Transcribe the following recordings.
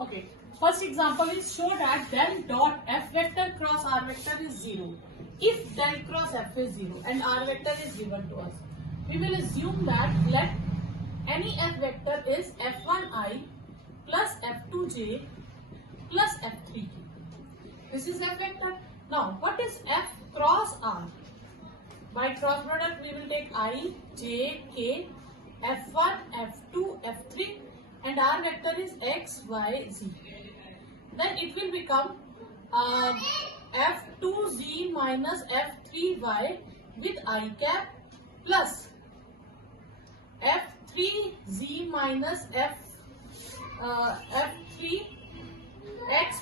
Okay. First example is show that del dot f vector cross r vector is 0. If del cross f is 0 and r vector is given to us, we will assume that let any f vector is f1i plus f2j plus f3. This is f vector. Now, what is f cross r? By cross product, we will take I, j, k, f1, f2, f3, and r vector is x, y, z. Then it will become f2z minus f3y with I cap plus f3z minus f3x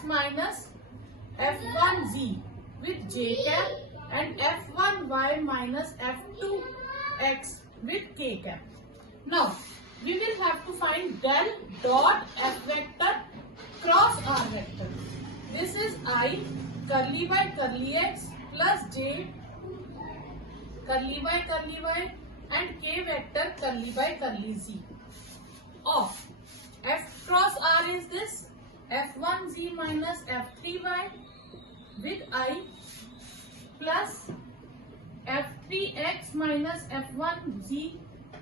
minus f1z with j cap and f1y minus f2x with k cap. Now, we will have to find del dot f vector cross r vector. This is I curly by curly x plus j curly by curly y and k vector curly by curly z of f cross r is this f1z minus f3y with I plus f3x minus f1z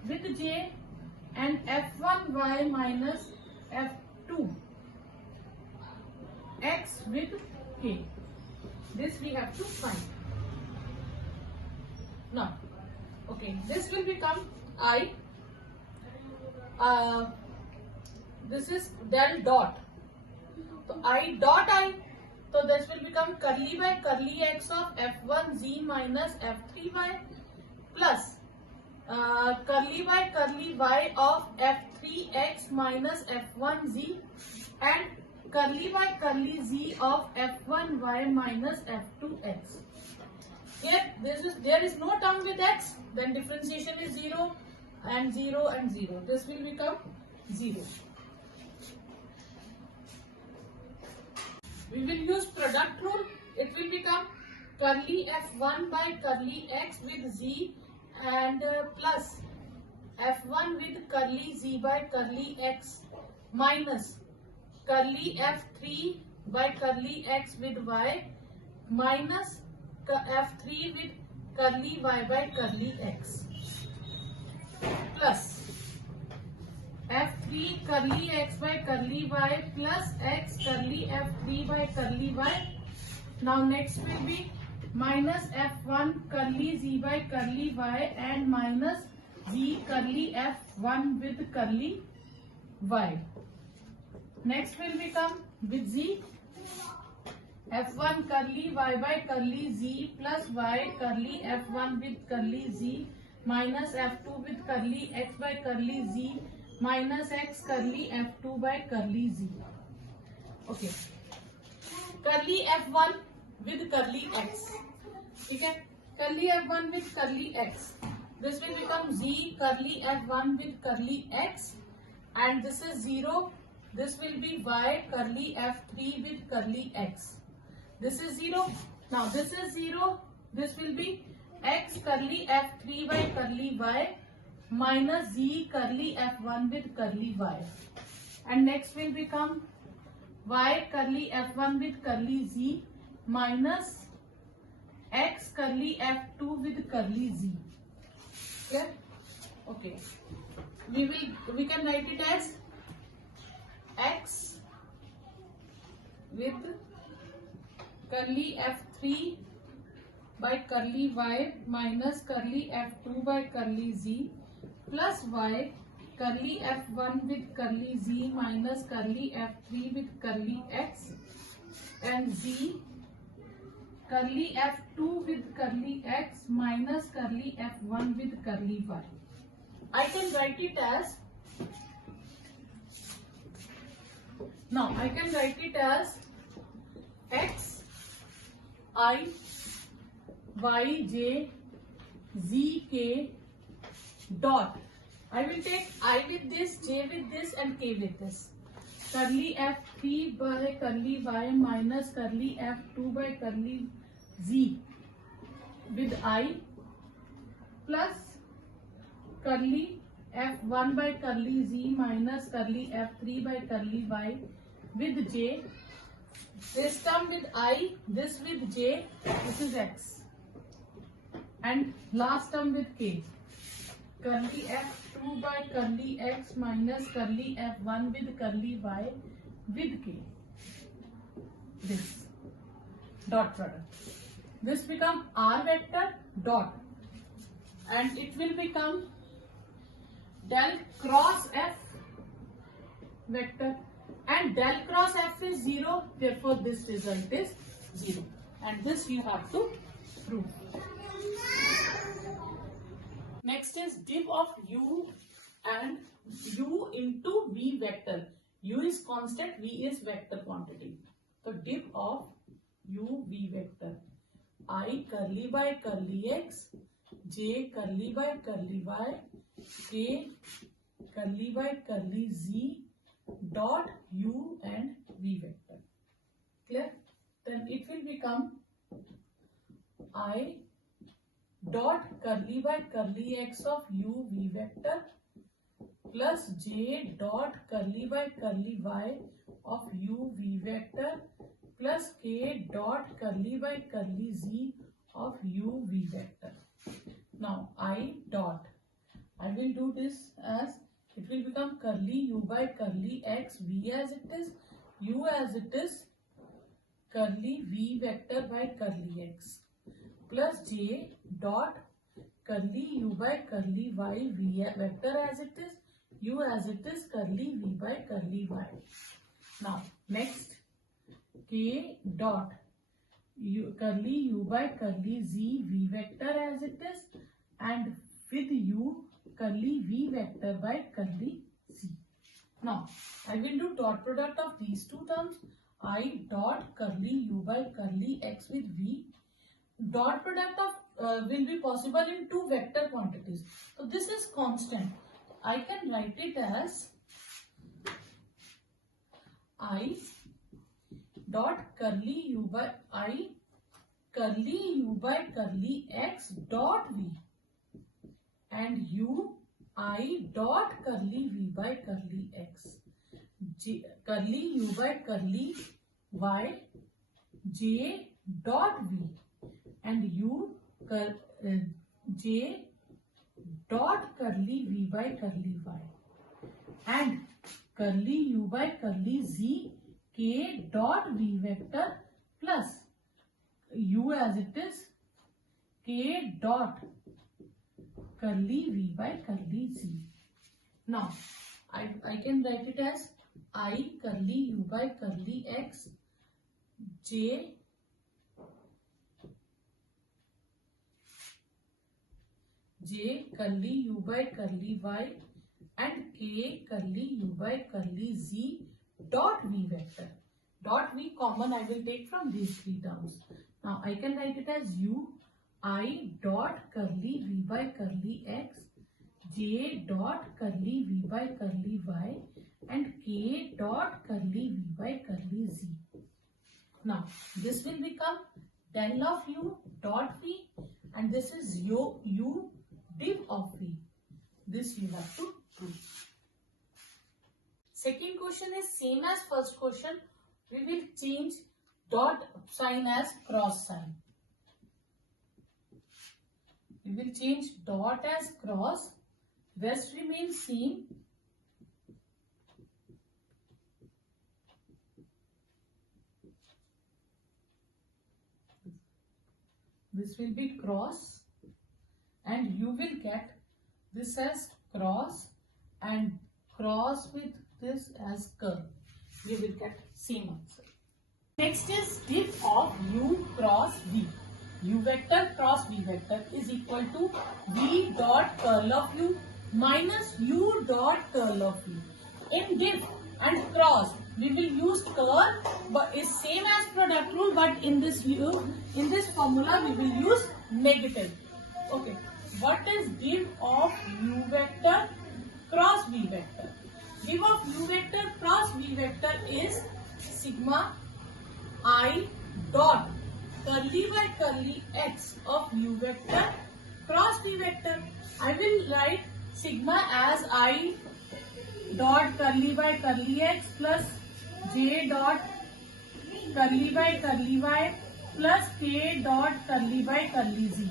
with j and f1y minus f2 x with k. This we have to find. Now, okay, this will become I. This is del dot. So I dot I. So this will become curly by curly x of f1z minus f3y plus curly by curly y of f3x minus f1z and curly by curly z of f1y minus f2x. Here there is no term with x, then differentiation is 0 and 0 and 0. This will become 0. We will use product rule. It will become curly f1 by curly x with z and plus f1 with curly z by curly x minus curly f3 by curly x with y minus f3 with curly y by curly x plus f3 curly x by curly y plus x curly f3 by curly y. Now next will be minus f1 curly z by curly y and minus z curly f1 with curly y. Next will become with z f1 curly y by curly z plus y curly f1 with curly z minus f2 with curly x by curly z minus x curly f2 by curly z. Okay. Curly f1 with curly x. Okay. Curly f1 with curly x. This will become z curly f1 with curly x and this is 0. This will be y curly f3 with curly x. This is 0. Now this is 0. This will be x curly f3 by curly y minus z curly f1 with curly y. And next will become y curly f1 with curly z minus x curly f2 with curly z. Okay? Okay. We can write it as x with curly f3 by curly y minus curly f2 by curly z plus y curly f1 with curly z minus curly f3 with curly x and z curly f2 with curly x minus curly f1 with curly y. I can write it as x I y j z k dot. I will take I with this, j with this and k with this. Curly f3 by curly y minus curly f2 by curly z with I plus curly f1 by curly z minus curly f3 by curly y with j, this term with I, this with j, this is x, and last term with k. Curly f2 by curly x minus curly f1 with curly y with k. This dot product. This become r vector dot, and it will become del cross f vector, and del cross f is 0, therefore this result is 0, and this you have to prove. Next is div of u and u into v vector. U is constant, v is vector quantity. So div of u v vector. I curly by curly x, j curly by curly y, k curly by curly z dot u and v vector. Clear? Then it will become I dot curly by curly x of u v vector plus j dot curly by curly y of u v vector plus k dot curly by curly z of u v vector. Now I dot, I will do this as, it will become curly u by curly x, v as it is, u as it is, curly v vector by curly x plus j dot curly u by curly y, v vector as it is, u as it is, curly v by curly y. Now next, k dot curly u by curly z, v vector as it is, and with u curly v vector by curly z. Now I will do dot product of these two terms. I dot curly u by curly x with v. Dot product of will be possible in two vector quantities. So this is constant. I can write it as I dot curly u by I curly u by curly x dot v, and u I dot curly v by curly x, j curly u by curly y, j dot v, and u j dot curly v by curly y, and curly u by curly z, k dot v vector plus u as it is, k dot curly v by curly z. Now I can write it as I curly u by curly x, j curly u by curly y, and k curly u by curly z dot v vector. Dot v common I will take from these three terms. Now I can write it as u I dot curly v by curly x, j dot curly v by curly y, and k dot curly v by curly z. Now this will become del of u dot v, and this is u div of v. This you have to prove. Second question is same as first question. We will change dot sign as cross sign. We will change dot as cross, rest remains same. This will be cross, and you will get this as cross and cross with this as curve. You will get same answer. Next is div of u cross v. U vector cross v vector is equal to v dot curl of u minus u dot curl of v. In div and cross we will use curl, but is same as product rule, but in this formula we will use negative. Okay, what is div of u vector cross v vector? Div of u vector cross v vector is sigma I dot curly by curly x of u vector cross v vector. I will write sigma as I dot curly by curly x plus j dot curly y plus k dot curly y curly z.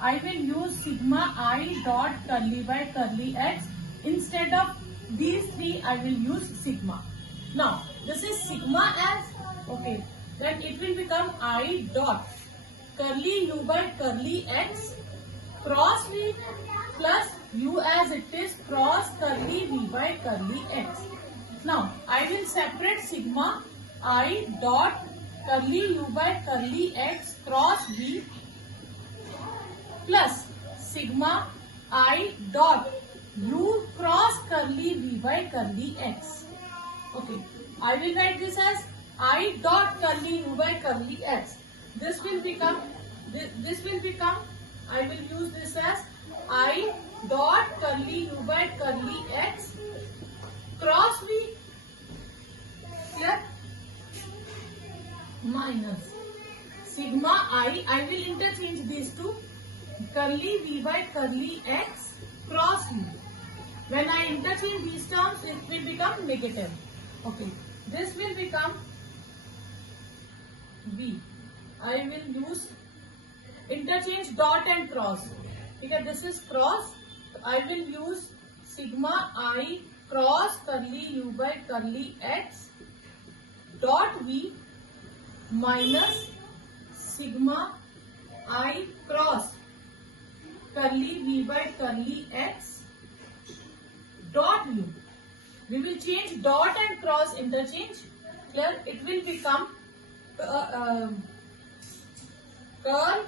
I will use sigma I dot curly y curly x. Instead of these three, I will use sigma. Now, this is sigma as, okay, then it will become I dot curly u by curly x cross v plus u as it is cross curly v by curly x. Now, I will separate sigma I dot curly u by curly x cross v plus sigma I dot u cross curly v by curly x. Okay, I will write this as I dot curly u by curly x. This will become, I will use this as I dot curly u by curly x cross v, clear, minus sigma I will interchange these two, curly v by curly x cross v. When I interchange these terms, it will become negative. Okay, this will become v. I will use interchange dot and cross. Okay, this is cross. I will use sigma I cross curly u by curly x dot v minus sigma I cross curly v by curly x dot u. We will change dot and cross interchange. Clear? It will become curl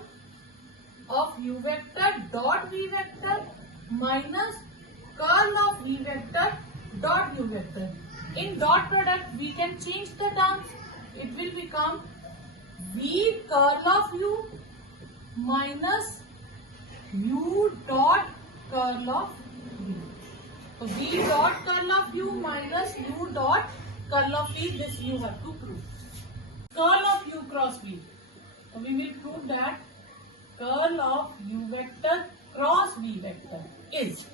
of u vector dot v vector minus curl of v vector dot u vector. In dot product, we can change the terms. It will become v curl of u minus u dot curl of v. So v dot curl of u minus u dot curl of v, this you have to prove. Curl of u cross v. So we will prove that curl of u vector cross v vector is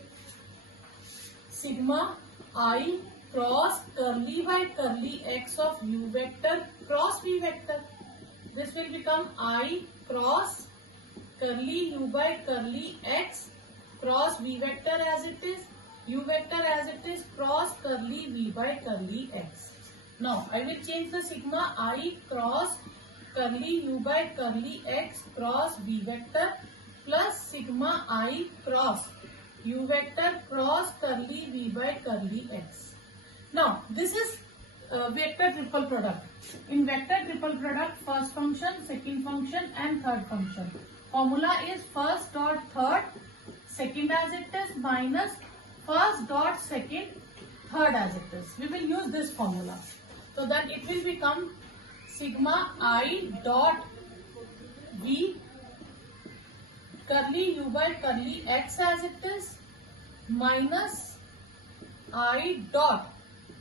sigma I cross curly y curly x of u vector cross v vector. This will become I cross curly u by curly x cross v vector as it is, u vector as it is cross curly v by curly x. Now I will change the sigma I cross curly u by curly x cross v vector plus sigma I cross u vector cross curly v by curly x. Now this is vector triple product. In vector triple product, first function, second function and third function. Formula is first dot third, second as it is minus first dot second, third as it is. We will use this formula. So that it will become sigma I dot v curly u by curly x as it is minus I dot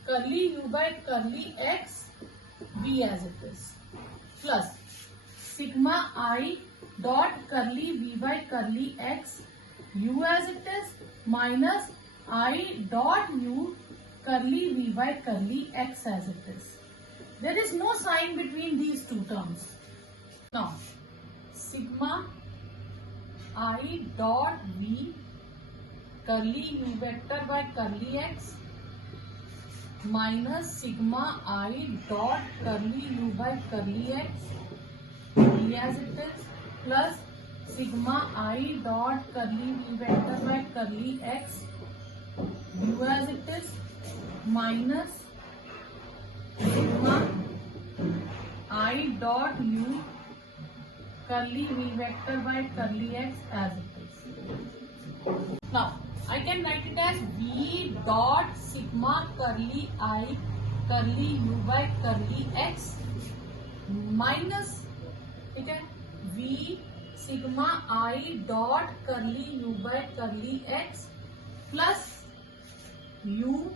curly u by curly x v as it is plus sigma I dot curly v by curly x u as it is minus I dot u curly v by curly x as it is. There is no sign between these two terms. Now sigma I dot v curly u vector by curly x minus sigma I dot curly u by curly x v as it is plus sigma I dot curly v vector by curly x u as it is minus sigma I dot u curly v vector by curly x as it is. Now I can write it as v dot sigma curly I curly u by curly x minus, okay, v sigma I dot curly u by curly x plus u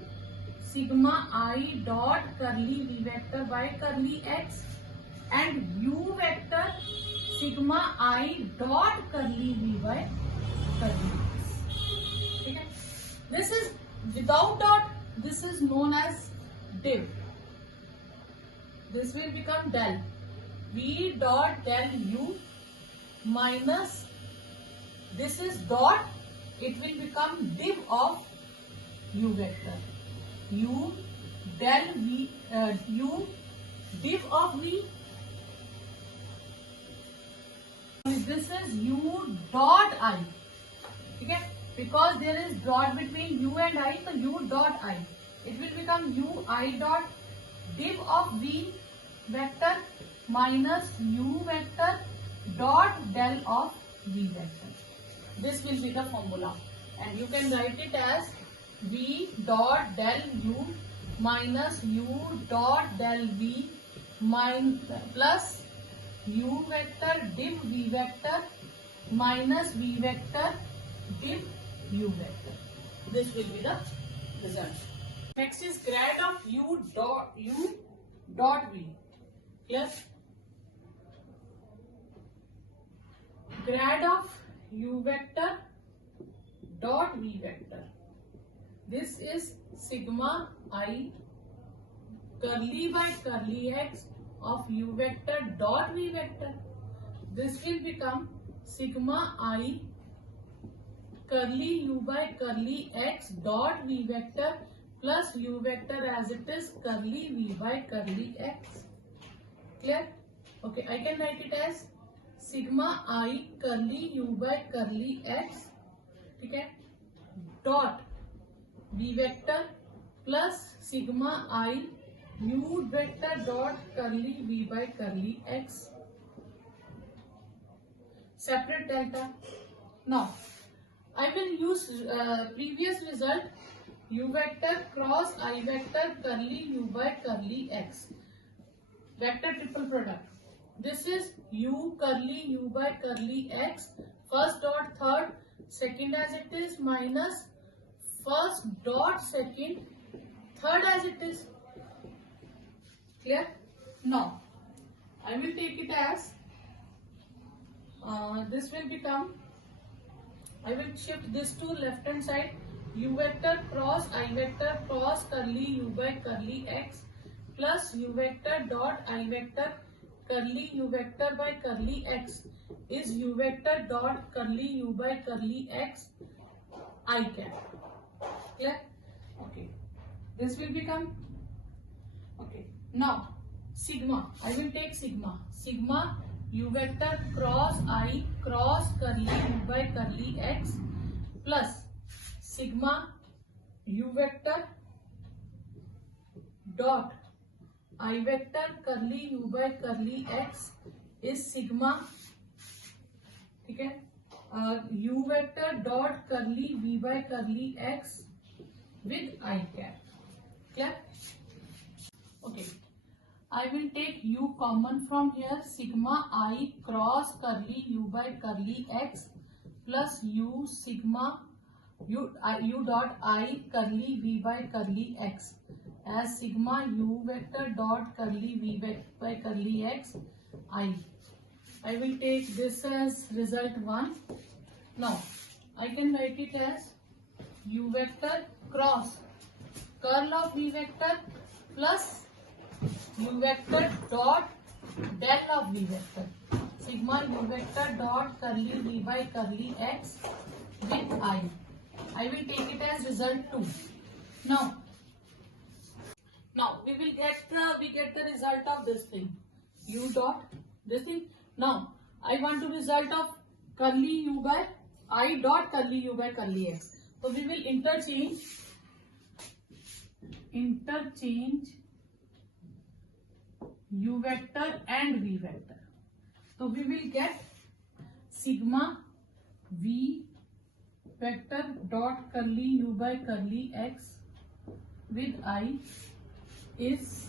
sigma I dot curly v vector by curly x and u vector sigma I dot curly v by curly x. Okay. This is without dot, this is known as div. this will become del v dot del u minus, this is dot, it will become div of u vector, u del v, u div of v, this is u dot I, okay, because there is dot between u and I, so u dot I, it will become u I dot div of v vector minus u vector dot del of v vector. This will be the formula, and you can write it as v dot del u minus u dot del v plus u vector div v vector minus v vector div u vector. This will be the result. Next is grad of u dot v. Yes. Grad of u vector dot v vector. This is sigma I curly by curly x of u vector dot v vector. This will become sigma I curly u by curly x dot v vector plus u vector as it is curly v by curly x. Clear? Okay, I can write it as sigma I curly u by curly x, okay, dot v vector plus sigma I u vector dot curly v by curly x, separate delta. Now I will use previous result, u vector cross I vector curly u by curly x, vector triple product. This is u curly u by curly x, first dot third, second as it is, minus first dot second, third as it is. Clear? Now I will take it as this will become, I will shift this to left hand side, u vector cross I vector cross curly u by curly x plus u vector dot I vector curly u vector by curly x is u vector dot curly u by curly x I cap. Clear? Okay. This will become, okay. Now sigma, I will take sigma u vector cross I cross curly u by curly x plus sigma u vector dot I vector curly u by curly x is sigma, okay, u vector dot curly v by curly x with I cap. Clear? Okay. I will take u common from here, sigma I cross curly u by curly x plus u sigma u dot I curly v by curly x as sigma u vector dot curly v by curly x I. I will take this as result 1. Now I can write it as u vector cross curl of v vector plus u vector dot del of v vector, sigma u vector dot curly v by curly x with I. I will take it as result 2. Now we will get the result of this thing, u dot this thing. Now I want to result of curly u by I dot curly u by curly x. So we will interchange u vector and v vector. So we will get sigma v vector dot curly u by curly x with I is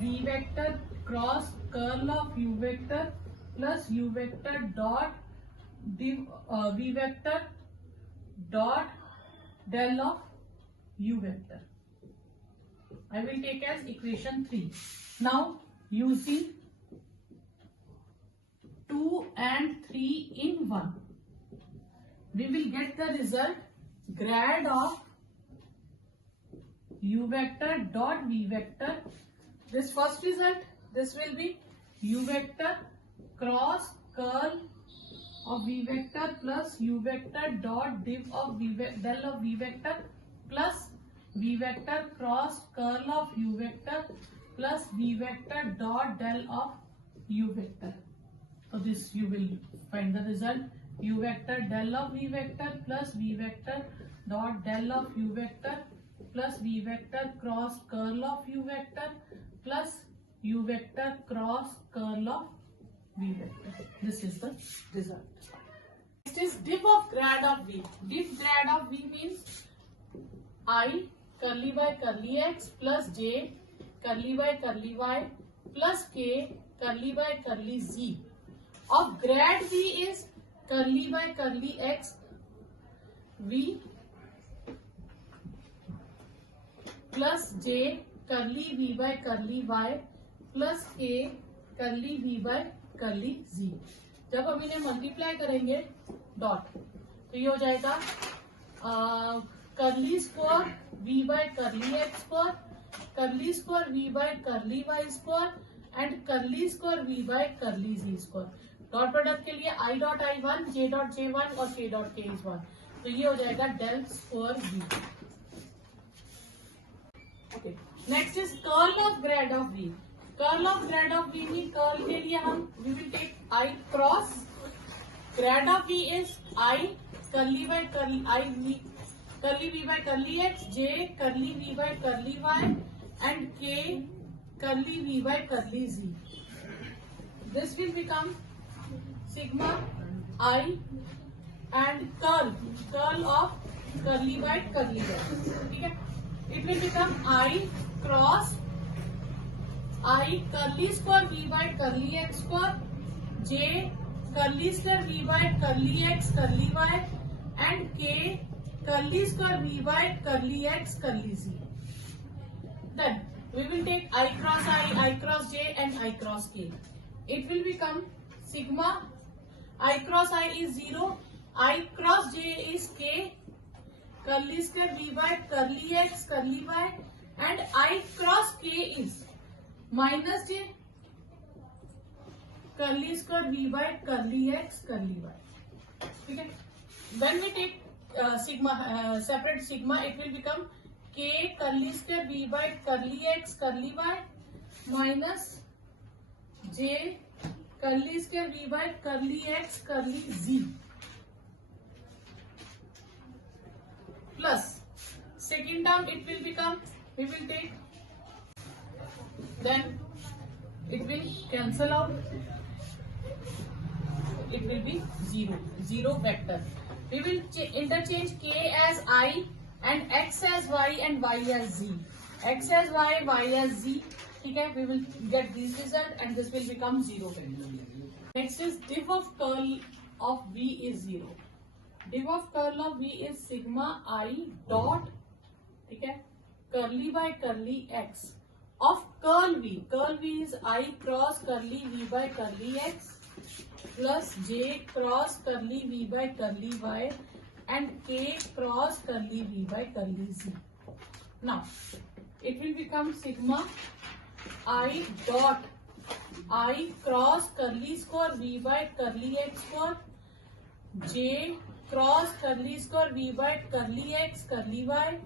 v vector cross curl of u vector plus u vector dot div v vector dot del of u vector. I will take as equation 3. Now using 2 and 3 in 1, we will get the result grad of u vector dot v vector this first result, this will be u vector cross curl of v vector plus u vector dot div of del of v vector plus v vector cross curl of u vector plus v vector dot del of u vector. So this you will find the result, u vector del of v vector plus v vector dot del of u vector plus v vector cross curl of u vector plus u vector cross curl of v vector. This is the result. Next is div of grad of v. Div grad of v means I curly by curly x plus j curly by curly y plus k curly by curly z of grad v is curly by curly x v plus j curly v by curly y plus k curly v by curly z. जब हम इन्हें multiply करेंगे dot तो ये हो जाएगा curly square v by curly x square, curly square v by curly y square and curly square v by curly z square. Dot product के लिए i dot i1, j dot j1 और k dot k is 1. तो ये हो जाएगा del square v. Okay, next is curl of grad of v. Curl of grad of v में curl के लिए हम we will take i cross grad of v is i curly by curly i v curly v by curly x, j curly v by curly y and k curly v by curly z. This will become sigma I and curl of curly by curly y. ठीक है, it will become I cross I curly square v by curly x square, j curly square v by curly x curly y and k curly square v by curly x curly z. Then we will take I cross j and I cross k. It will become sigma I cross I is 0, I cross j is k, curly square v by curly x curly y and I cross k is minus j curly square v by curly x curly y. ठीक है, when we take separate sigma, it will become k curly square v by curly x curly y minus j curly square v by curly x curly z plus second term it will become, we will take, then it will cancel out, it will be 0 vector. We will interchange k as I and x as y and y as z. X as y, y as z. ठीक है, we will get this result and this will become 0 vector. Next is div of curl of v is 0. Div of curl of v is sigma I dot, ठीक है, curly by curly x of curl v. Curl v is I cross curly v by curly x plus j cross curly v by curly y and k cross curly v by curly z. Now it will become sigma I dot I cross curly square v by curly x square, j cross curly square v by curly x curly y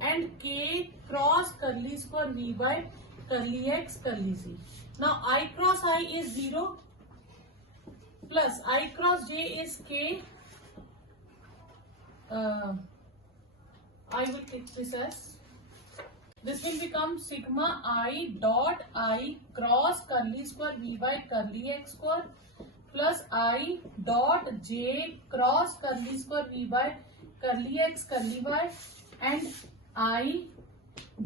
and k cross curly square v by curly x curly z. Now I cross I is 0 plus I cross j is k. I will take this as, this will become sigma I dot I cross curly square v by curly x square plus I dot j cross curly square v by curly x curly y and I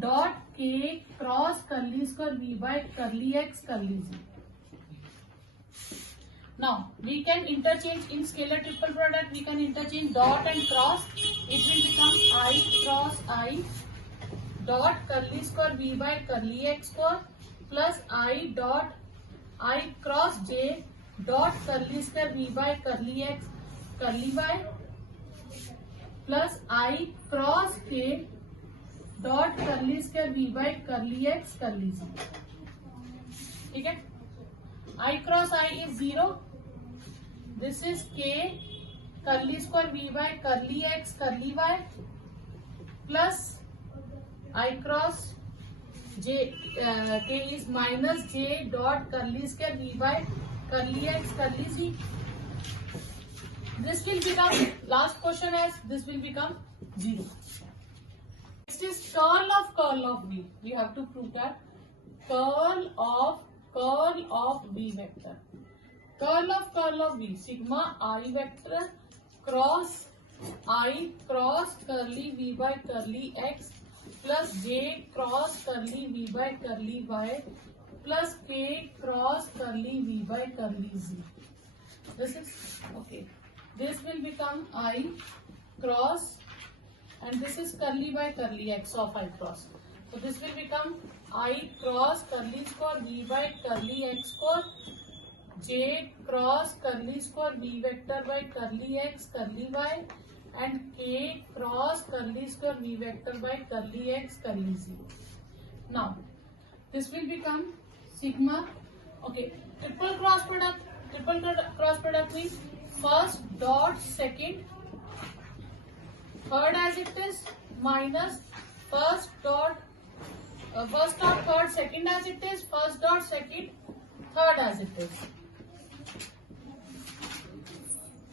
dot k cross curly square v by curly x curly z. Now we can interchange in scalar triple product, we can interchange dot and cross. It will become I cross I dot curly square v by curly x square plus I dot I cross j dot curly square v by curly x curly y plus I cross k dot curly square v by curly x curly z. ठीक है. I cross I is 0. This is K curly square V by curly X curly Y plus I cross J, K is minus J dot curly square V by curly X curly Z. This will become, last question as this will become 0. Next is curl of V. We have to prove that curl of V vector. Curl of V, sigma I vector cross I cross curly V by curly X plus J cross curly V by curly Y plus K cross curly V by curly Z. This is okay. This will become I cross, and this is curly by curly X of I cross. So this will become I cross curly square V by curly X square, J cross curly square V vector by curly X curly Y, and K cross curly square V vector by curly X curly Z. Now this will become sigma. Okay, triple cross product. Triple cross product means first dot second third as it is minus first dot third second as it is, first dot second third as it is.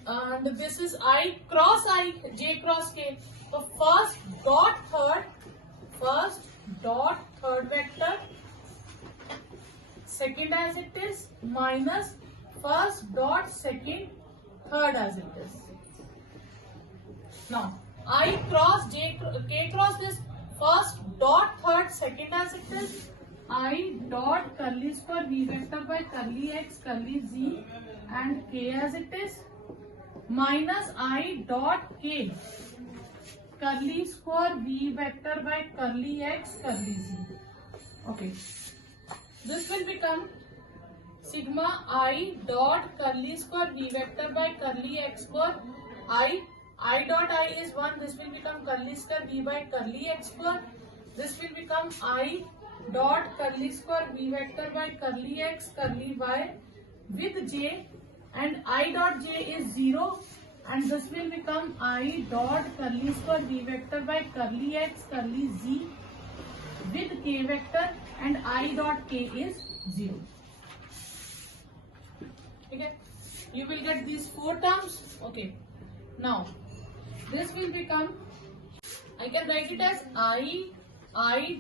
And this is I cross I, J cross K. So first dot third vector second as it is minus first dot second third as it is. Now I cross J, K cross this first dot third second as it is, I dot curly square V vector by curly X curly Z and K as it is minus I dot K curly square V vector by curly X curly Z. Okay, this will become sigma I dot curly square V vector by curly X square. I dot I is 1. This will become curly square V by curly X square. This will become I dot curly square V vector by curly X curly Y with J, and I dot J is 0, and this will become I dot curly square V vector by curly X curly Z with K vector, and I dot K is 0. Okay, you will get these 4 terms. Okay, now this will become, I can write it as I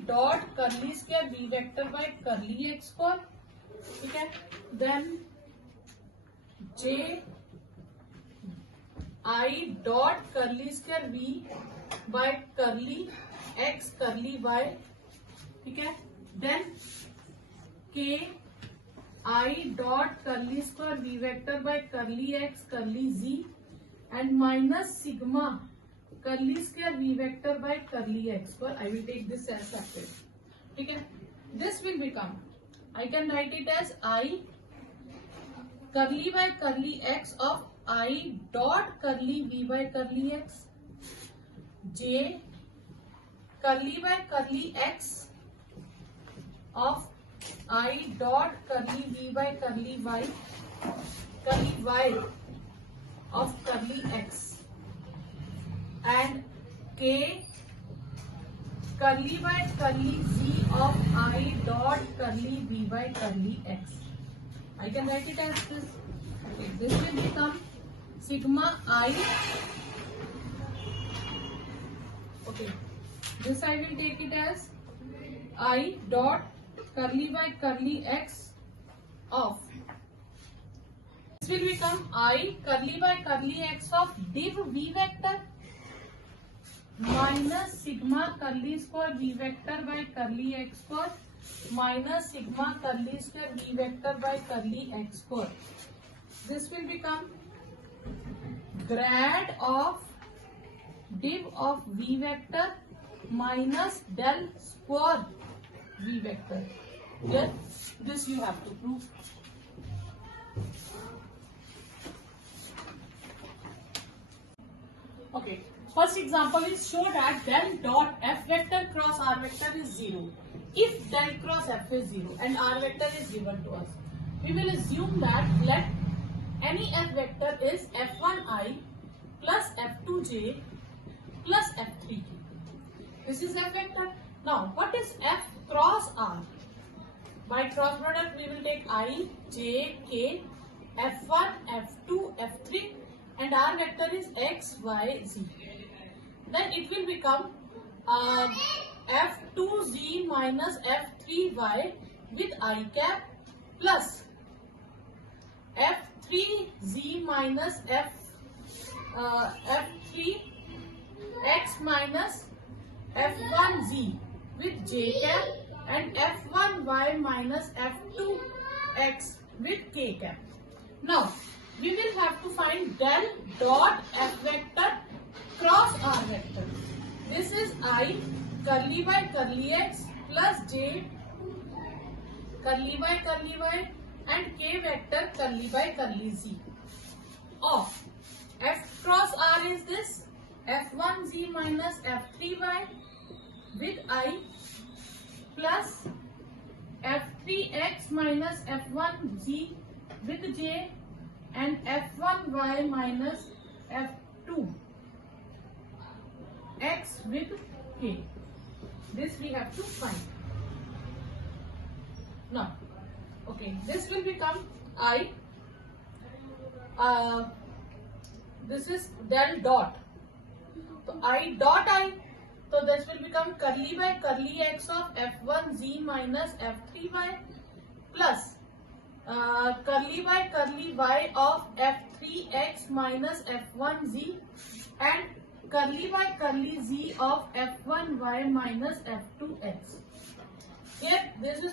dot curly square V vector by curly X square. Okay, then J I dot curly square V by curly X curly Y. Okay, then K I dot curly square V vector by curly X curly Z and minus sigma curly square V vector by curly X square. I will take this as separate. Okay, this will become, I can write it as I curly by curly X of I dot curly V by curly X, J curly by curly X of I dot curly V by curly Y of curly X, and K curly by curly Z of I dot curly V by curly X. I can write it as this. Okay, this will become sigma I. Okay, this I will take it as I dot curly by curly X of, this will become I curly by curly X of div V vector minus sigma curly square V vector by curly X square minus sigma curly square V vector by curly X square. This will become grad of div of V vector minus del square V vector. Yes, this you have to prove. Okay, first example is show that del dot F vector cross R vector is 0. if del cross f is 0 and r vector is given to us, we will assume that let any f vector is f1i plus f2j plus f3k. This is f vector. Now, what is f cross r? By cross product, we will take I, j, k, f1, f2, f3, and r vector is x, y, z. Then it will become f2z minus f3y with I cap plus f3z minus f3x minus f1z with j cap and f1y minus f2x with k cap. Now, we will have to find del dot f vector cross r vector. This is I curly by curly x plus j curly by curly y and k vector curly by curly z of f cross r is this f1z minus f3y with I plus f3x minus f1z with j and f1y minus f2x with k. This we have to find. Now, okay, this will become I. This is del dot. So I dot I. So this will become curly by curly x of f1z minus f3y plus curly by curly y of f3x minus f1z and curly by curly z of f1y minus f2x. Here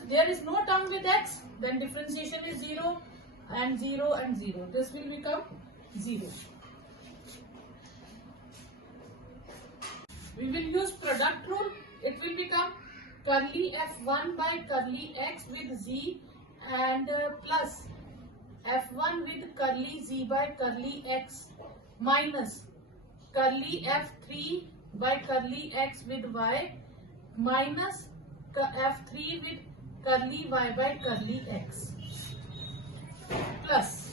there is no term with x, then differentiation is 0 and 0 and 0. This will become 0. We will use product rule. It will become curly f1 by curly x with z and plus f1 with curly z by curly x minus curly f3 by curly x with y minus f3 with curly y by curly x plus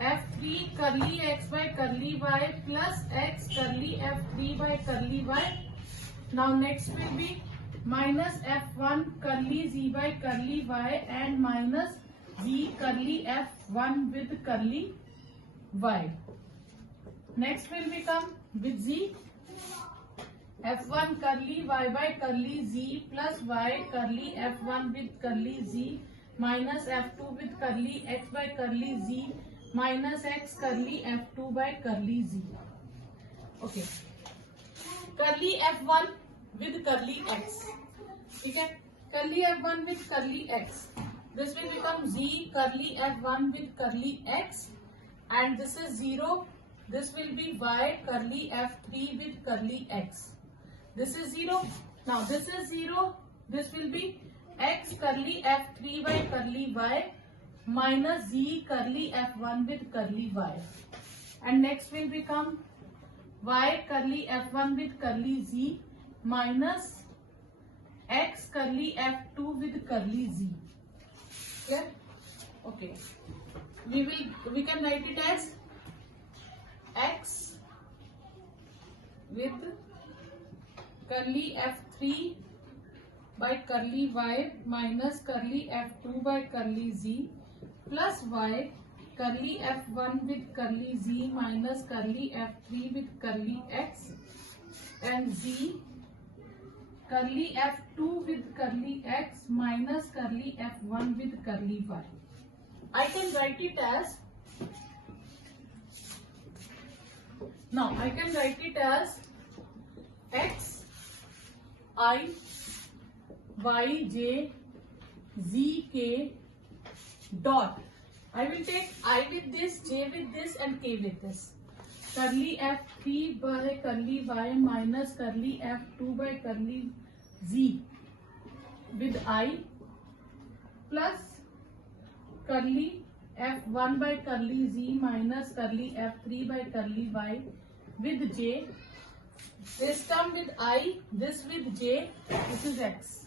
f3 curly x by curly y plus x curly f3 by curly y. Now next will be minus f1 curly z by curly y and minus z curly f1 with curly y. Next will become with z f1 curly y by curly z plus y curly f1 with curly z minus f2 with curly x by curly z minus x curly f2 by curly z. Okay. Curly f1 with curly x. Okay. Curly f1 with curly x. This will become z curly f1 with curly x and this is 0. This will be y curly f3 with curly x. This is 0. Now this is 0. This will be x curly f3 by curly y minus z curly f1 with curly y. And next will become y curly f1 with curly z minus x curly f2 with curly z. Clear? Okay. We can write it as x with curly f3 by curly y minus curly f2 by curly z plus y curly f1 with curly z minus curly f3 with curly x and z curly f2 with curly x minus curly f1 with curly y. I can write it as x I y j z k dot. I will take I with this, j with this and k with this. Curly f3 by curly y minus curly f2 by curly z with I plus curly f1 by curly z minus curly f3 by curly y with j. This term with I, this with j, this is x.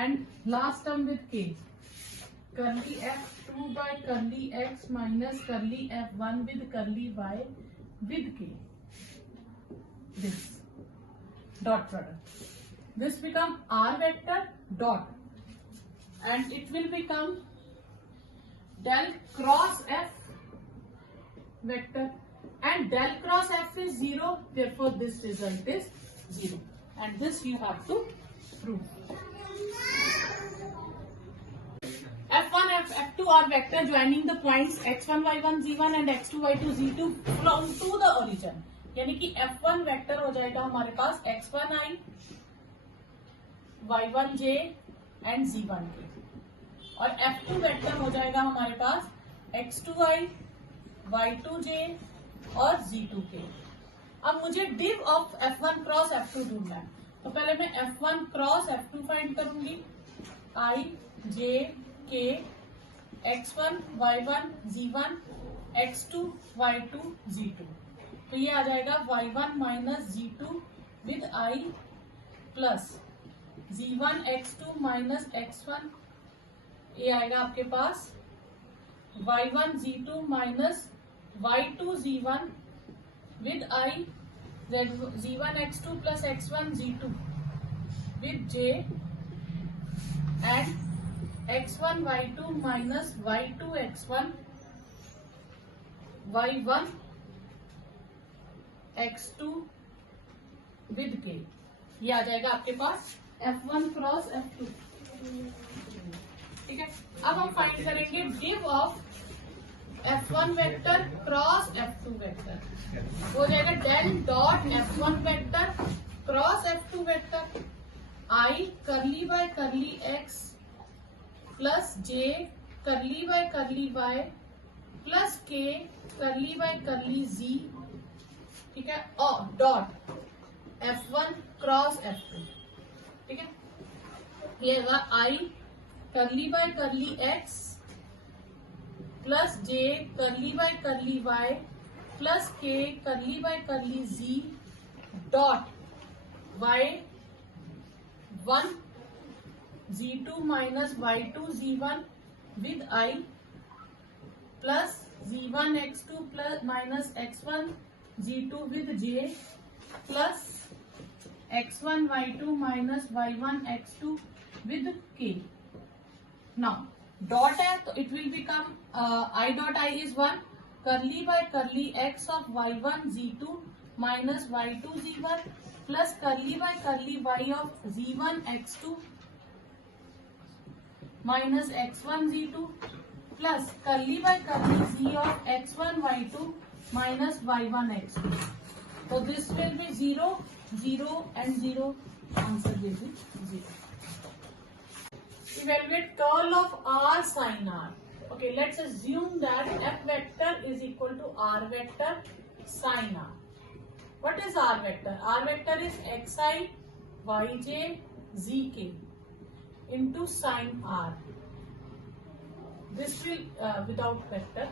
and last term with k, curly f2 by curly x minus curly f1 with curly y with k. This dot product, this become r vector dot, and it will become del cross f vector, and del cross f is 0, therefore this result is 0, and this you have to prove. F1 F2 are vector joining the points x1 y1 z1 and x2 y2 z2 from to the origin. यानी कि F1 vector हो जाएगा हमारे पास x1i, y1j and z1k, और F2 vector हो जाएगा हमारे पास x2i, y2j और z2k. अब मुझे div of F1 cross F2 ढूंढना है, तो पहले मैं F1 क्रॉस F2 फाइंड करूंगी. i, j, k, x1, y1, z1, x2, y2, z2. तो ये आ जाएगा y1 minus z2 with i plus z1 x2 minus x1. ये आएगा आपके पास y1 z2 minus y2 z1 with i z1 x2 plus x1 z2 with j and x1 y2 minus y2 x1 y1 x2 with k. ये आ जाएगा आपके पास F1 cross F2. ठीक है, अब हम फाइंड करेंगे div of F1 vector cross F2 vector. हो जाएगा del dot F1 vector cross F2 vector. I curly by curly x plus j curly by curly y plus k curly by curly z. ठीक है, और dot F1 cross F2. ठीक है, ये I curly by curly x plus j curly by curly y plus k curly by curly z dot y1 z2 minus y2 z1 with I plus z1 x2 plus minus x1 z2 with j plus x1 y2 minus y1 x2 with k. Now dot है तो it will become I dot I is 1 करली by curly x of y1 z2 minus y2 z1 plus करली by curly y of z1 x2 minus x1 z2 plus करली by curly z of x1 y2 minus y1 x2. So this will be 0, 0 and 0. Answer will be 0. Evaluate curl of r sin r. Okay, let's assume that f vector is equal to r vector sin r. What is r vector? R vector is xi, yj, zk into sin r. This will without vector.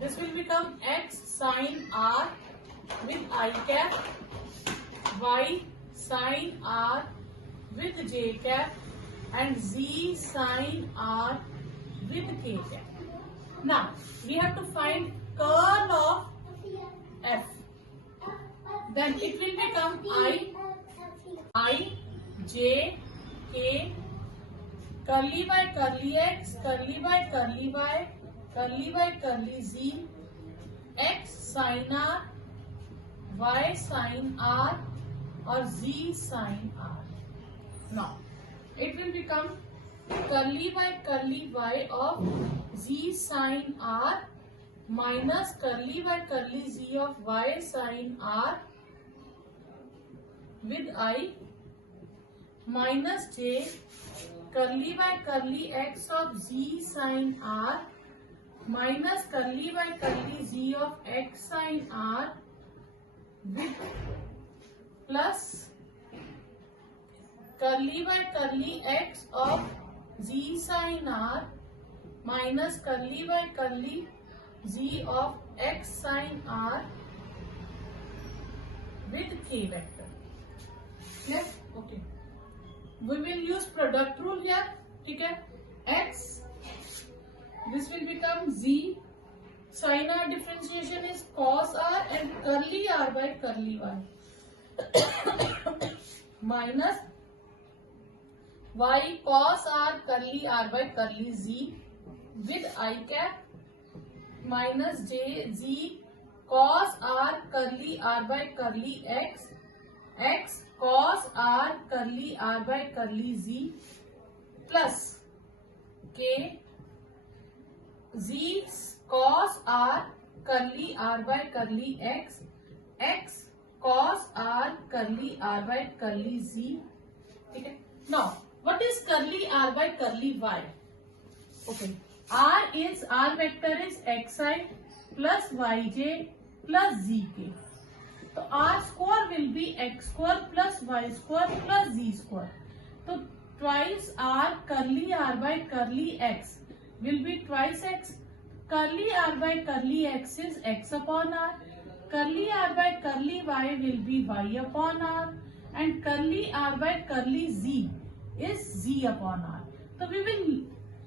This will become x sin r with I cap, y sin r with j cap and z sin r with k cap. Now we have to find curl of f. Then it will become I, j, k, curly by curly x, curly by curly y, curly by curly z, x sin r, y sin r or z sin r. Now it will become curly by curly y of z sin r minus curly by curly z of y sin r with I minus j curly by curly x of z sin r minus curly by curly z of x sin r with plus curly by curly x of z sin r minus curly by curly z of x sin r with k vector. Yes, okay. we will use product rule here. ठीक है, x, this will become z, sin r differentiation is cos r and curly r by curly y minus y cos r curly r by curly z with I cap minus j z cos r curly r by curly x, x cos r curly r by curly z plus k z cos r curly r by curly x, x cos r curly r by curly z. ठीक है. Now what is curly r by curly y? Okay, r vector is xi plus yj plus zk. So r square will be x square plus y square plus z square. So twice r curly r by curly x will be twice x. Curly r by curly x is x upon r. Curly r by curly y will be y upon r. And curly r by curly z is z upon r. So we will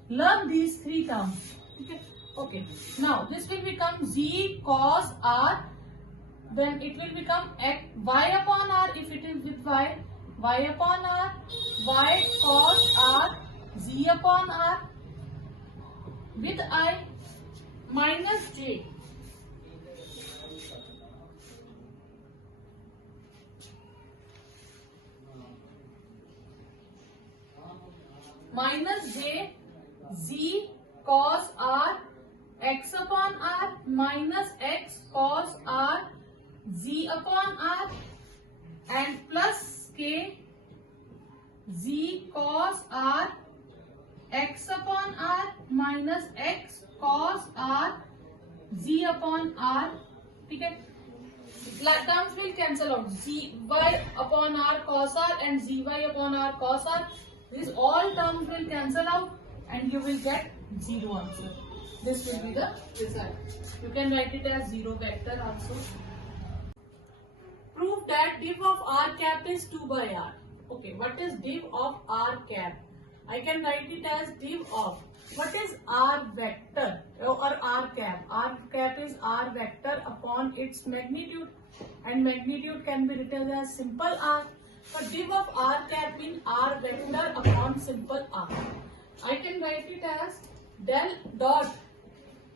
learn these three terms. Okay. Now this will become z cos r. Then it will become y upon r if it is with y upon r, y cos r, z upon r with I minus j z cos r x upon r minus x cos r z upon r and plus k z cos r x upon r minus x cos r z upon r. ठीक है, terms will cancel out. Z y upon r cos r and z y upon r cos r. These all terms will cancel out and you will get 0 answer. This will be the result. You can write it as 0 vector also. Prove that div of r cap is 2 by r. Okay, what is div of r cap? I can write it as div of, what is r vector or r cap? R cap is r vector upon its magnitude, and magnitude can be written as simple r. So div of r cap means r vector upon simple r. I can write it as del dot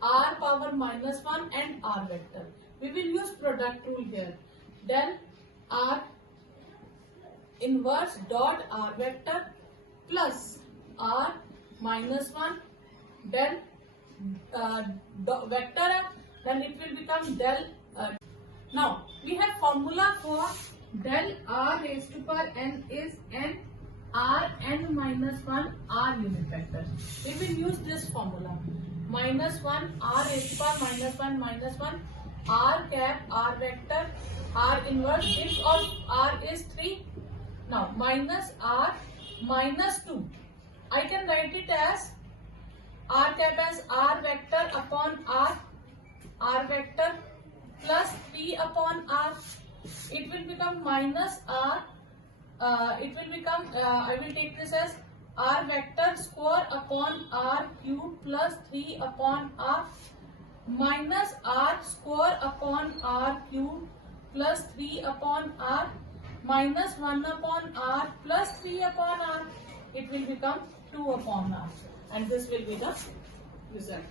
r power minus 1 and r vector. We will use product rule here. Del r inverse dot r vector plus r minus 1 del vector, then it will become del. Now we have formula for del r raised to power n is n r n minus 1 r unit vector. We will use this formula. Minus 1 r raised to power minus 1 r cap r vector r inverse div of r is 3. Now minus r minus 2. I can write it as r cap as r vector upon r vector plus 3 upon r. It will become minus r. It will become, I will take this as r vector square upon r cube plus 3 upon r minus r square upon r cube plus 3 upon r minus 1 upon r plus 3 upon r. It will become 2 upon r, and this will be the result.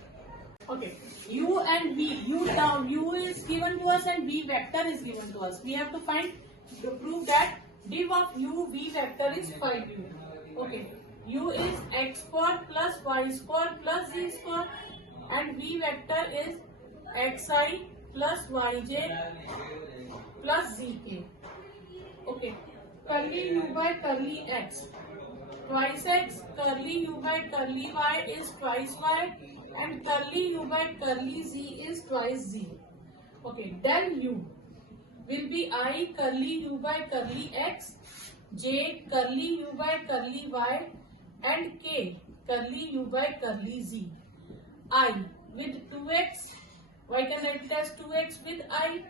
Okay, u and v, u is given to us and v vector is given to us. We have to prove that div of u v vector is 5u. Okay, u is x square plus y square plus z square and v vector is xi plus yj plus zk. Okay, curly u by curly x, twice x, curly u by curly y is twice y and curly u by curly z is twice z. Okay, del u will be I curly u by curly x, j curly u by curly y and k curly u by curly z. I with 2x, I can write it as 2x with I,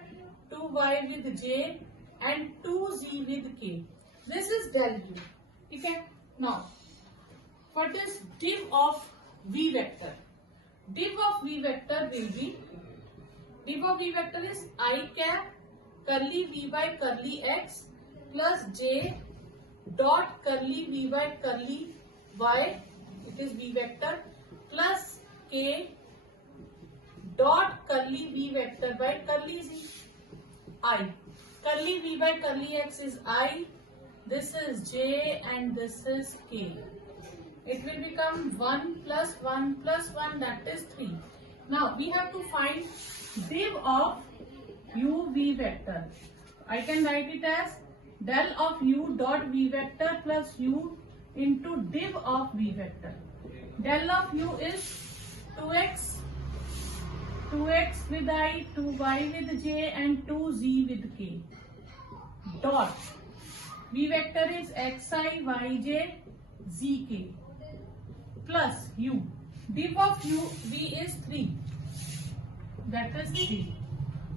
2y with j and 2z with k. This is del u. Okay. Now, what is div of v vector? Div of v vector will be, div of v vector is I cap curly v by curly x plus j dot curly v by curly y, it is v vector, plus k dot curly v vector by curly z. I. Curly v by curly x is I, this is j and this is k. It will become 1 plus 1 plus 1, that is 3. Now we have to find div of u v vector. I can write it as del of u dot v vector plus u into div of v vector. Del of u is 2x with I, 2y with j and 2z with k. Dot v vector is xi, yj, zk plus u. Div of u v is 3, that is 3.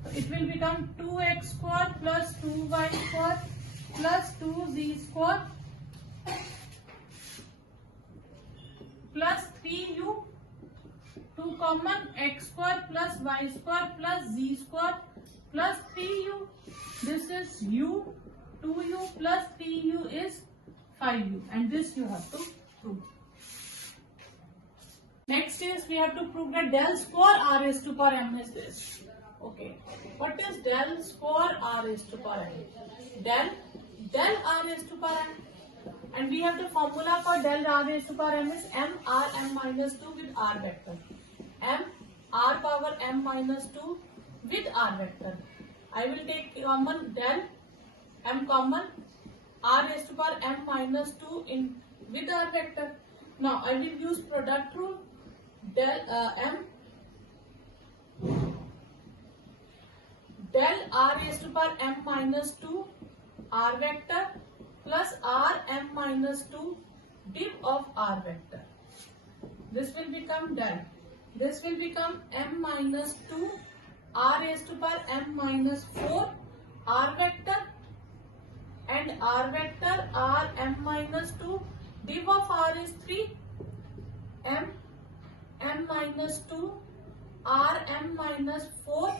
So it will become 2x square plus 2y square plus 2z square plus 3u, 2 common, x square plus y square plus z square plus 3u. This is u, 2u plus 3u is 5u, and this you have to prove. Next is we have to prove that del square r raised to power m is this. Okay, what is del square r raised to power m? Del r raised to power m, and we have the formula for del r raised to power m is m r m minus 2 with r vector. M r power m minus 2 with r vector. I will take common del m common, r raised to power m minus 2 in with r vector. Now I will use product rule. Del r raised to power m minus 2 r vector plus r m minus 2 div of r vector. This will become del. This will become m minus 2 r raised to power m minus 4 r vector and r vector r m minus 2 div of r is 3 m minus 2 r m minus 4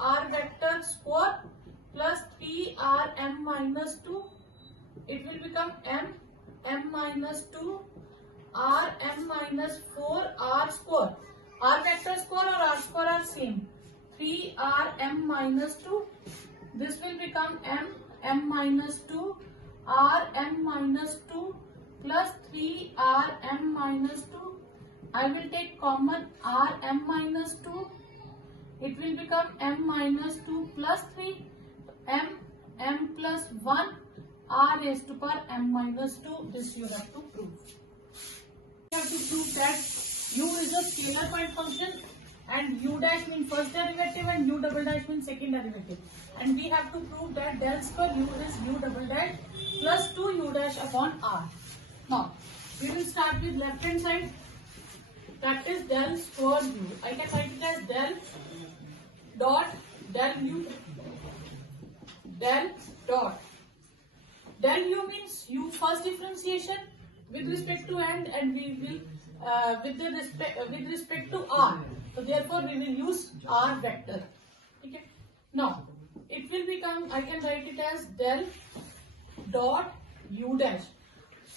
r vector square plus 3 r m minus 2. It will become m minus 2 r m minus 4 r square. R vector square or r square are same. 3 r m minus 2. This will become m minus 2 r m minus 2 plus 3 r m minus 2. I will take common r m minus 2. It will become m minus 2 plus 3 m plus 1 r raised to power m minus 2. This you have to prove. You have to prove that u is a scalar point function and u dash means first derivative and u double dash means second derivative. And we have to prove that del square u is u double dash plus 2u dash upon r. Now, we will start with left hand side. That is del square u. I can write it as del dot del u. Del dot. Del u means u first differentiation with respect to n, and we will with respect to r. So therefore we will use r vector. Okay. Now it will become, I can write it as del dot u dash.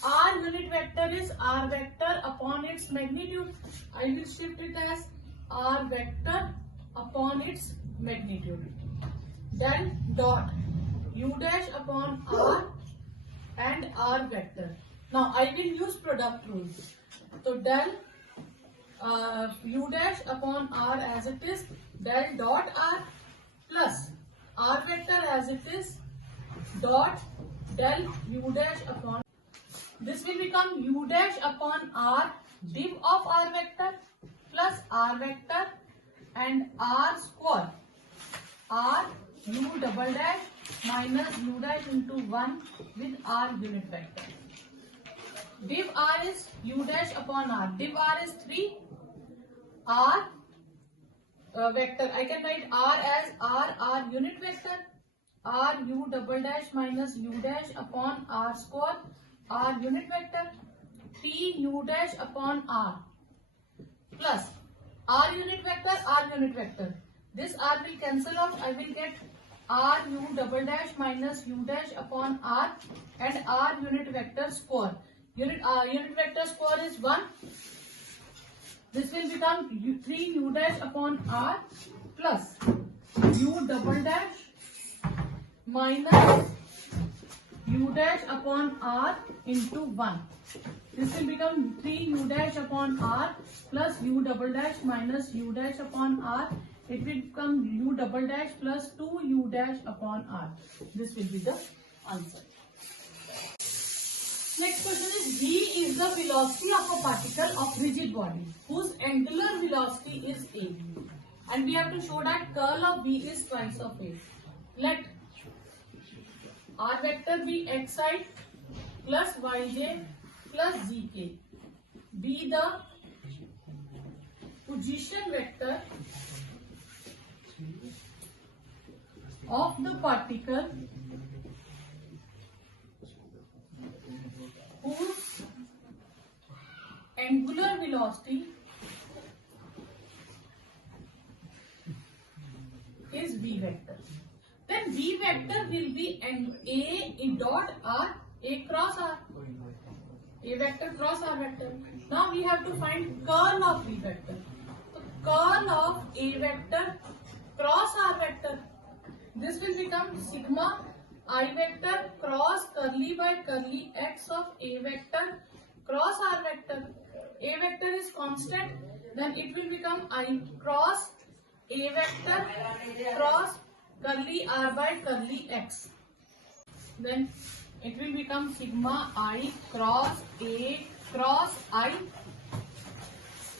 R unit vector is r vector upon its magnitude. I will shift it as r vector upon its magnitude. Del dot u dash upon r and r vector. Now I will use product rule. So del u dash upon r as it is, del dot r plus r vector as it is, dot del u dash upon. This will become u dash upon r div of r vector plus r vector and r square, r u double dash minus u dash into 1 with r unit vector. Div r is u dash upon r. Div r is 3 r vector. I can write r as r unit vector, r u double dash minus u dash upon r square, r unit vector, t u dash upon r plus r unit vector. This r will cancel out. I will get r u double dash minus u dash upon r and r unit vector square. Unit vector square is 1. This will become 3 u dash upon r plus u double dash minus u dash upon r into 1. This will become 3 u dash upon r plus u double dash minus u dash upon r. It will become u double dash plus 2 u dash upon r. This will be the answer. Next question is, v is the velocity of a particle of rigid body whose angular velocity is a, and we have to show that curl of v is twice of a. Let r vector be xi plus yj plus zk be the position vector of the particle whose angular velocity is v vector. Then v vector will be a dot r, a cross r, a vector cross r vector. Now we have to find curl of v vector. So curl of a vector cross r vector. This will become sigma I vector cross curly by curly x of a vector cross r vector. A vector is constant, then it will become I cross a vector cross curly r by curly x. Then it will become sigma I cross a cross I.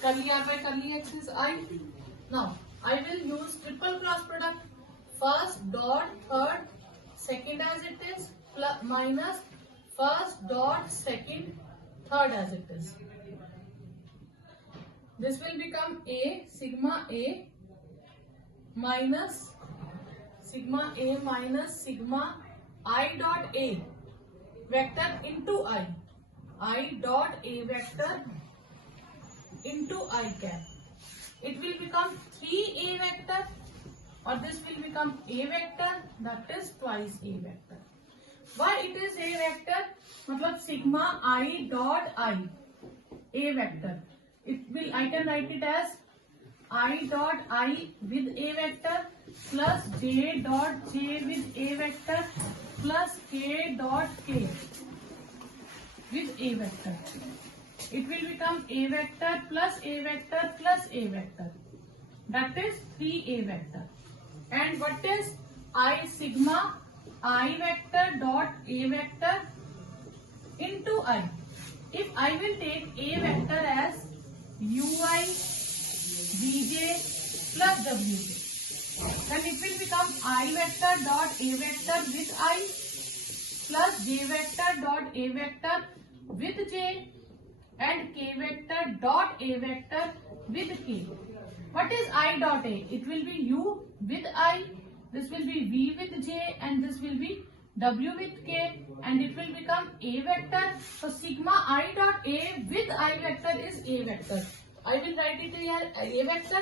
Curly r by curly x is I. Now I will use triple cross product. First dot third second as it is plus minus first dot second third as it is. This will become a sigma minus sigma I dot a vector into I dot a vector into I cap. It will become 3a vector, or this will become a vector, that is twice a vector. Why it is a vector? मतलब sigma I dot I, a vector. I can write it as I dot I with a vector plus j dot j with a vector plus k dot k with a vector. It will become a vector plus a vector plus a vector. That is 3a vector. And what is I sigma I vector dot a vector into I? If I will take a vector as ui vj plus wj, then it will become I vector dot a vector with I plus j vector dot a vector with j and k vector dot a vector with k. What is I dot a? It will be u with I, this will be v with j, and this will be w with k, and it will become a vector. So sigma I dot a with I vector is a vector. I will write it here a vector.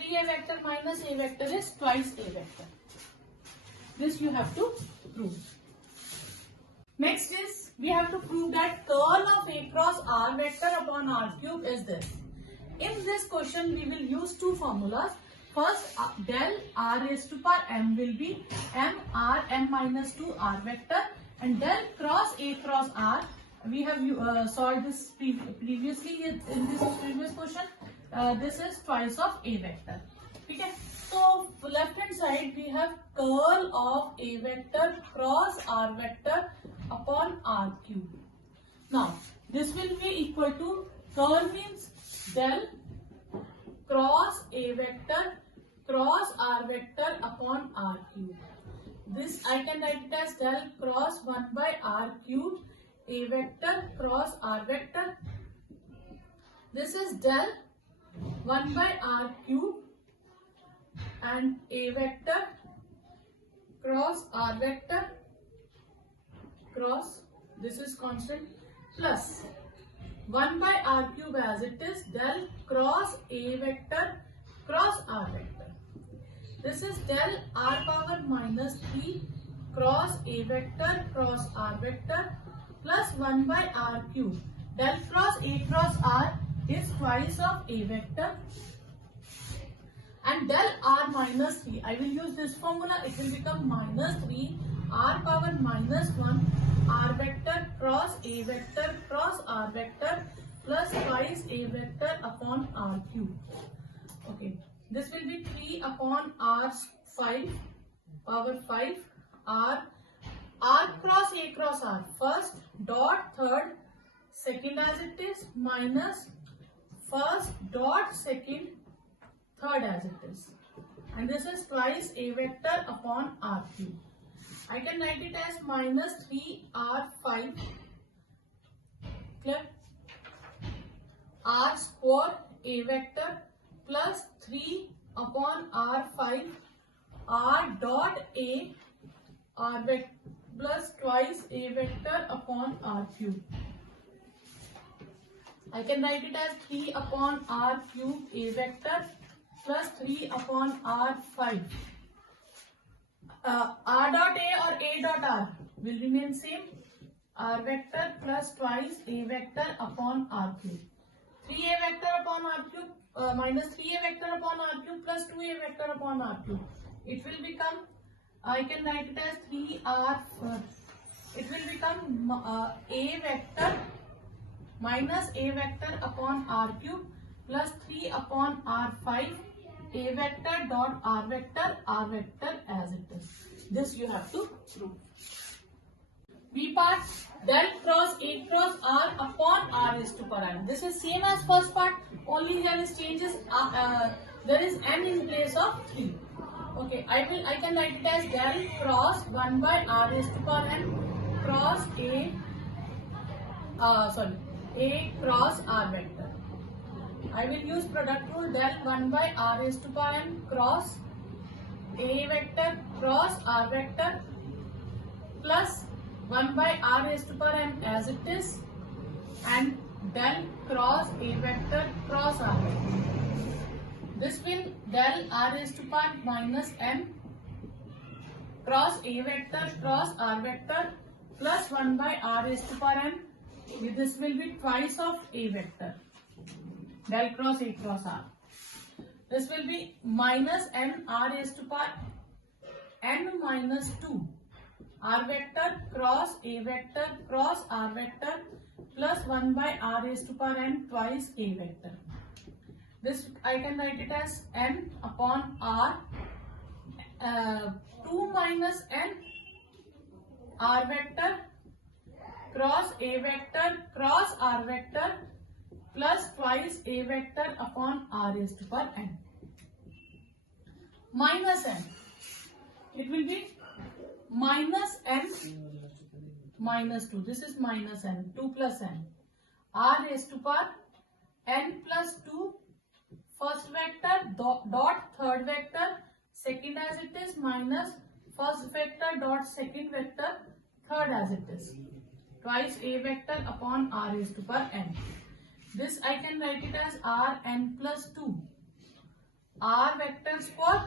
3a vector minus a vector is twice a vector. This you have to prove. Next is, we have to prove that curl of a cross r vector upon r cube is this. In this question, we will use two formulas. First, del r raised to power m will be m r m minus 2 r vector, and del cross a cross r. We have solved this previously in this previous question. This is twice of a vector. Okay. So left hand side we have curl of a vector cross r vector upon r cube. Now this will be equal to, curl means del cross a vector cross r vector upon r cube. This I can write it as del cross 1 by r cube a vector cross r vector. This is del 1 by r cube and a vector cross r vector cross, this is constant, plus 1 by r cube as it is del cross a vector cross r vector. This is del r power minus 3 cross a vector cross r vector plus 1 by r cube. Del cross a cross r is twice of a vector and del r minus 3. I will use this formula. It will become minus 3 r power minus 1 r vector cross a vector cross r vector plus twice a vector upon r cube. Okay, this will be 3 upon r 5 power 5 r cross a cross r first dot third second as it is minus first dot second third as it is, and this is twice a vector upon r cube. I can write it as minus 3r5 clear r square a vector plus 3 upon r5 r dot a r vector plus twice a vector upon r cube. I can write it as 3 upon r cube a vector plus 3 upon r5. R dot a or a dot r will remain same. R vector plus twice a vector upon r cube. 3a vector upon r cube minus 3a vector upon r cube plus 2a vector upon r cube. It will become, I can write it as 3r. It will become a vector minus a vector upon r cube plus 3 upon r5 a vector dot r vector as it is. This you have to prove. B part del cross a cross r upon r is to power n. This is same as first part, only here is changes. There is n in place of 3. Okay, I can write it as del cross 1 by r is to power n cross a cross r vector. I will use product rule del 1 by r is to power n cross a vector cross r vector plus 1 by r is to power n as it is and del cross a vector cross r vector. This will del r is to power minus n cross a vector cross r vector plus 1 by r is to power n. This will be twice of a vector del cross a cross r. This will be minus n r is to power n minus 2 r vector cross a vector cross r vector plus 1 by r is to power n twice a vector. This I can write it as n upon r 2 minus n r vector cross a vector cross r vector plus twice a vector upon r is to power n minus n. It will be minus n minus 2. This is minus n, 2 plus n. R is to power n plus 2 first vector dot third vector second as it is minus first vector dot second vector third as it is twice a vector upon r is to power n. This I can write it as r n plus 2 r vector square,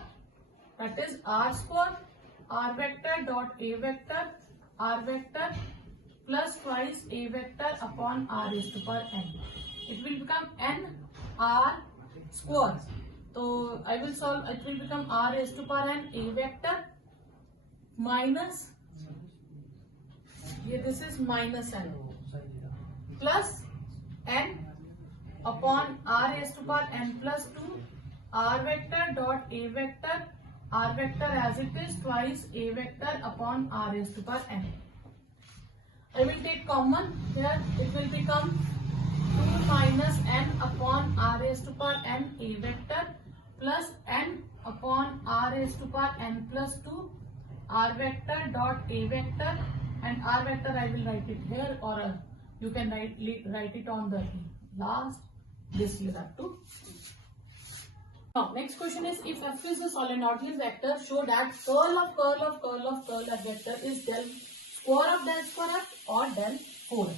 that is r square r vector dot a vector r vector plus twice a vector upon r is to power n. It will become n r square. So I will solve. It will become r is to power n a vector minus, this is minus n plus n upon r is to power n plus 2 r vector dot a vector r vector as it is twice a vector upon r is to power n. I will take common here. It will become 2 minus n upon r is to power n a vector plus n upon r is to power n plus 2 r vector dot a vector, and r vector I will write it here, or you can write it on the last. This you have to. Now next question is, if f is a solenoidal vector, show that curl of vector is del square of del square f or del 4f.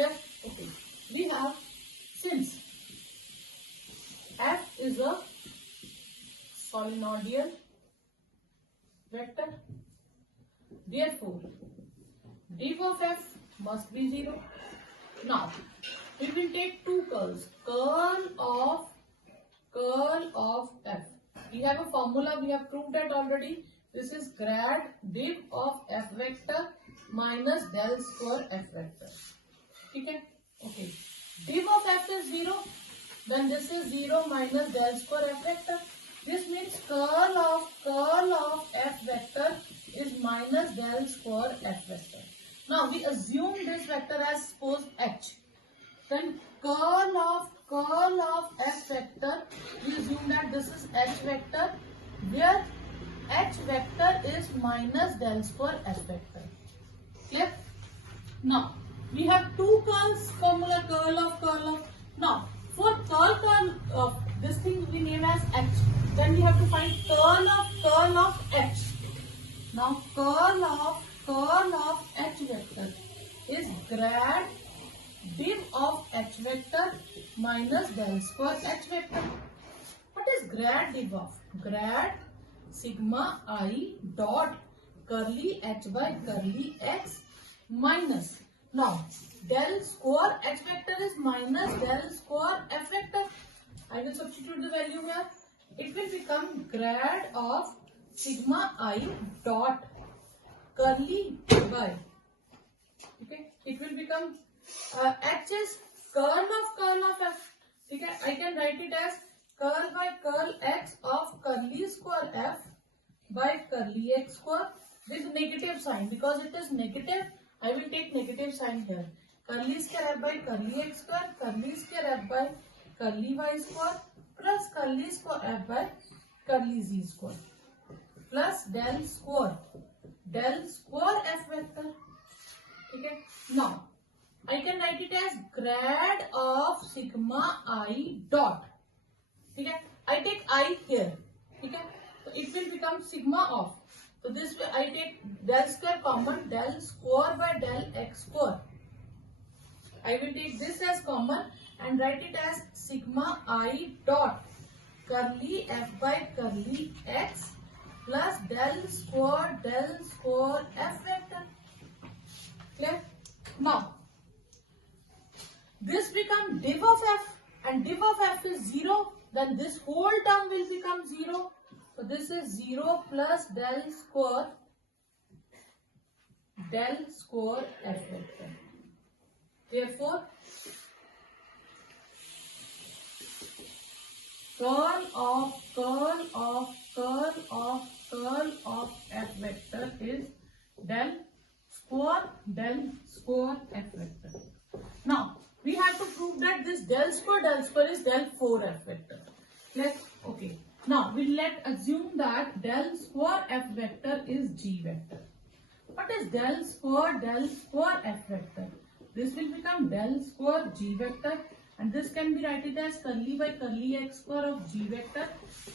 Clear? Okay. We have, since f is a solenoidal vector, therefore div of f must be 0. Now we will take two curls. Curl of f. We have a formula, we have proved that already. This is grad div of f vector minus del square f vector. Okay? Okay. Div of f is 0. Then this is 0 minus del square f vector. This means curl of f vector is minus del square f vector. Now we assume this vector as suppose h. Then curl of f vector, we assume that this is h vector, where h vector is minus del square f vector. Clear? Now we have two curls, formula curl of. Now for curl of this thing we name as h. Then we have to find curl of h. Now curl of h vector is grad div of h vector minus del square h vector. What is grad div of? Grad sigma I dot curly h by curly x minus. Now del square h vector is minus del square f vector. I will substitute the value here. It will become grad of sigma I dot curly by. Okay, it will become h is curl of f. Okay, I can write it as curl by curl x of curly square f by curly x square with negative sign. Because it is negative, I will take negative sign here. Curly square f by curly x square, curly square f by curly y square plus curly square f by curly z square plus del square f vector. Okay. Now I can write it as grad of sigma I dot. Okay. I take I here. Okay. So it will become sigma of. So this way I take del square common, del square by del x square. I will take this as common and write it as sigma I dot curly f by curly x plus del square f vector. Clear? Now this becomes div of f, and div of f is 0. Then this whole term will become 0. So this is 0 plus del square f vector. Therefore curl of f vector is del square f vector. Now we have to prove that this del square is del 4 f vector. Yes. Okay. Now we let assume that del square f vector is g vector. What is del square f vector? This will become del square g vector, and this can be written as curly by curly x square of g vector,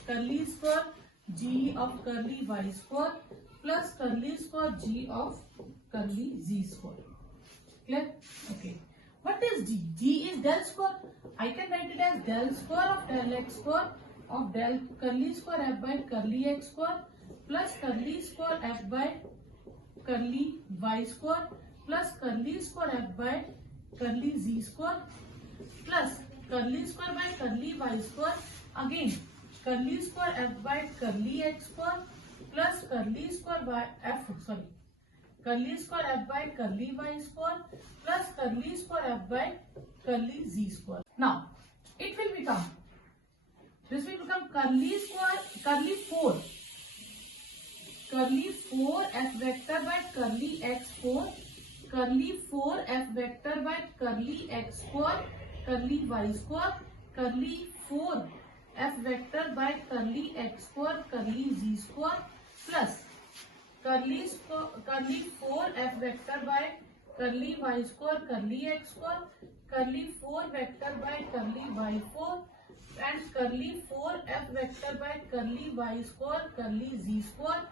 curly square g of curly y square plus curly square g of curly z square. Clear? Okay. What is g? G is del square. I can write it as del square of del x square of del curly square f by curly x square plus curly square f by curly y square plus curly square f by curly z square plus curly square by curly y square, again curly square f by curly x square plus curly square by curly square f by curly y square plus curly square f by curly z square. Now it will become, this will become curly 4 f vector by curly x 4, curly 4 f vector by curly x square, curly y square, curly 4 f vector by curly x square, curly z square plus curly 4 f vector by curly y square, curly x square, curly 4 vector by curly y 4 and curly 4 f vector by curly y square, curly z square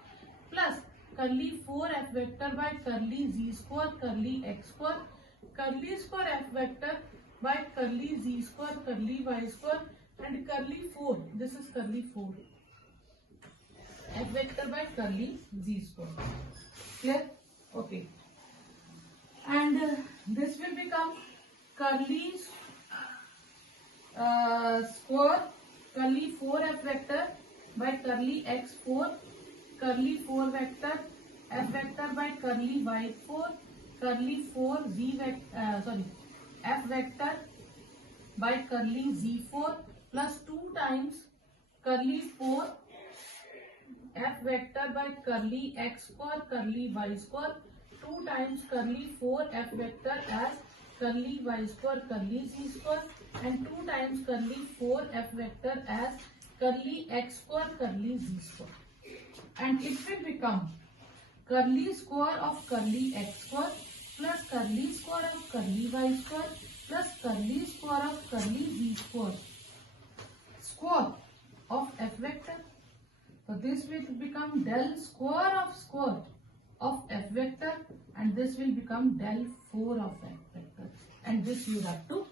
plus curly 4 f vector by curly z square, curly x square curly square f vector by curly z square, curly y square and curly 4. This is curly 4. F vector by curly z square. Clear? Okay. And this will become curly square curly 4 f vector by curly x4, curly 4 vector f vector by curly y4, curly 4 z vector f vector by curly z4 plus 2 times curly 4 f vector by curly x square, curly y square, 2 times curly 4 f vector as curly y square, curly z square and 2 times curly 4 f vector as curly x square, curly z square. And it will become curly square of curly x square plus curly square of curly y square plus curly square of curly z square, square of f vector. So this will become del square of f vector and this will become del 4 of f vector, and this you have to